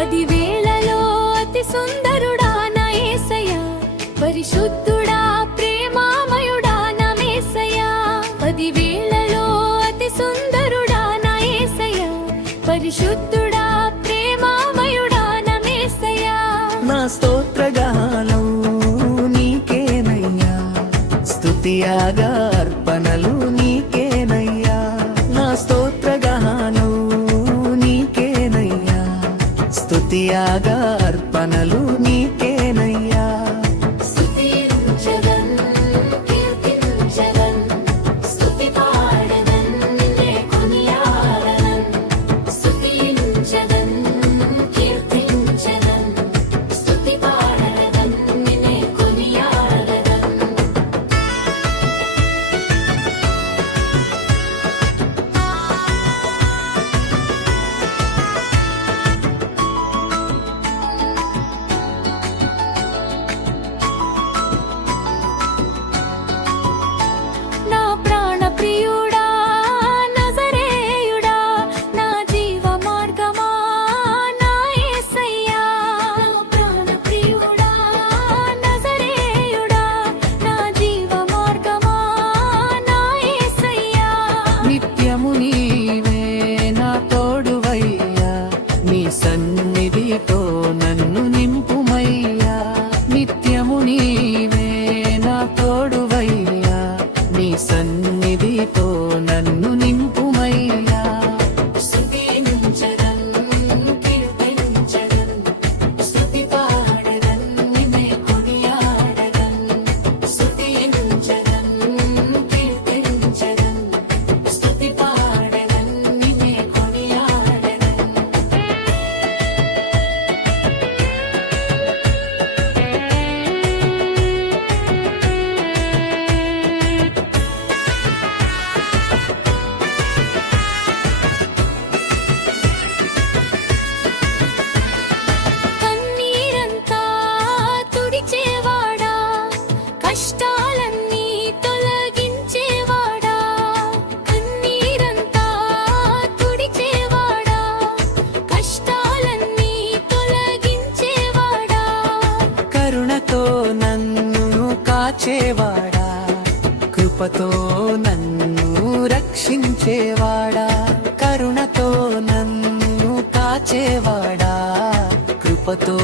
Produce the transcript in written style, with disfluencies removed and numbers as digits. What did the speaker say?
పదివేలలో అతి సుందరుడా నా యేసయ్యా, పరిశుద్ధుడా ప్రేమామయుడా నా యేసయ్యా. పదివేలలో అతి సుందరుడా నా యేసయ్యా, పరిశుద్ధుడా ప్రేమామయుడా నా యేసయ్యా. నా స్తోత్రగానం నీకేనయ్యా, స్తుతియాగా అర్పణలు నీకేనయ్యా. నా స్తోత్రగానం నీకేనయ్యా, స్తుతియాగా అర్పణలు నీకేనయ్యా. స్తుతించెదన్, కీర్తించెదన్, స్తుతి పాడెదన్, నిన్నే కొనియాడెదన్. స్తుతించెదన్, కీర్తించెదన్, స్తుతి పాడెదన్, నిన్నే కొనియాడెదన్. నా ప్రాణ ప్రియుడా నజరేయుడా, నా జీవ మార్గమా నా యేసయ్యా. నా ప్రాణ ప్రియుడా నజరేయుడా, నా జీవ మార్గమా నా యేసయ్యా. నిత్యము నీవే నా తోడువయ్యా, నీ సన్నిధితో నన్ను నింపుమయ్యా. నిత్యము నీవే నా తోడువయ్యా, నీ సన్నిధితో నన్ను నింపుమయ్యా. స్తుతించెదన్, కీర్తించెదన్, స్తుతి పాడెదన్, నిన్నే కొనియాడెదన్. స్తుతించెదన్, కీర్తించెదన్, స్తుతి పాడెదన్, నిన్నే కొనియాడెదన్. కన్నీరంతా తుడిచేవాడా, కష్టాలన్నీ తొలగించేవాడా. కన్నీరంతా తుడిచేవాడా, కష్టాలన్నీ తొలగించేవాడా. కరుణతో నన్ను కాచేవాడా, కృపతో నన్ను రక్షించేవాడా. కరుణతో నన్ను కాచేవాడా, కృపతో